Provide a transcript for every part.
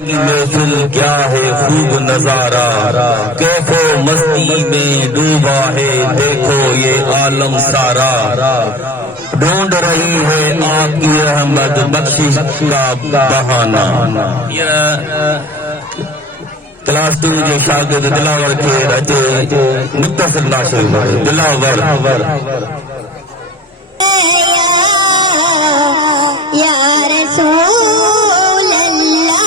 महफिल क्या है खूब नजारा, कैफो मस्ती में डूबा है देखो ये आलम सारा। ढूंढ रही है आपकी अहमद बख्शिश का बहाना। क्लास 2 के शागिर्द दिलावर के अचे मुख्तसर नाशिर दिलावर या रसूल अल्लाह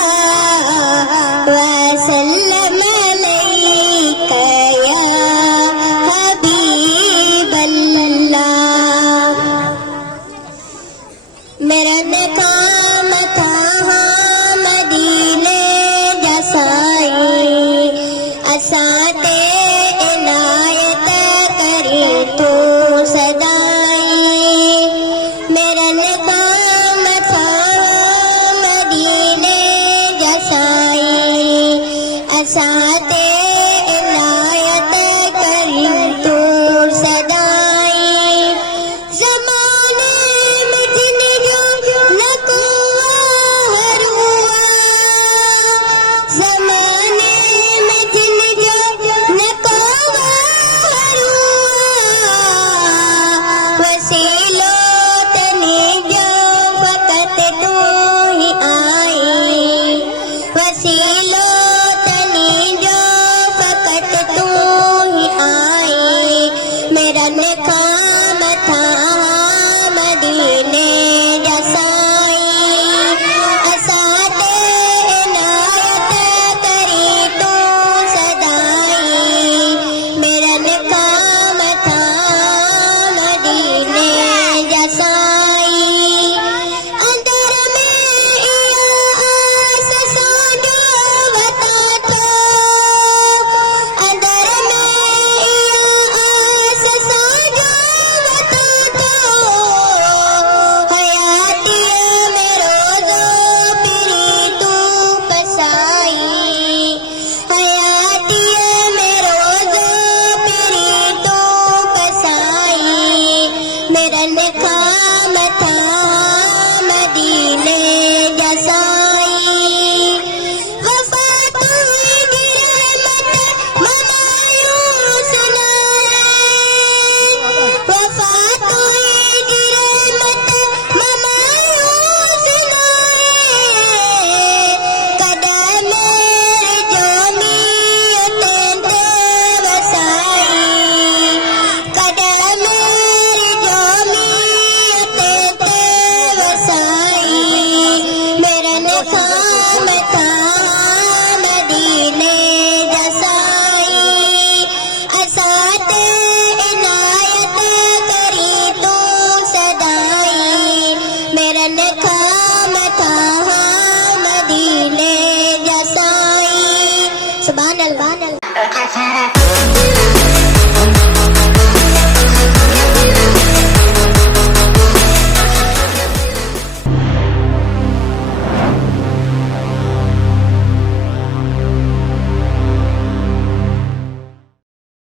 वसल्लम अलैका या हबीब अल्लाह। मेरा निकाम था मदीने जसाई असाते इनायत करी तो सदाई। मेरा निकाम था मदीने जसाई असाते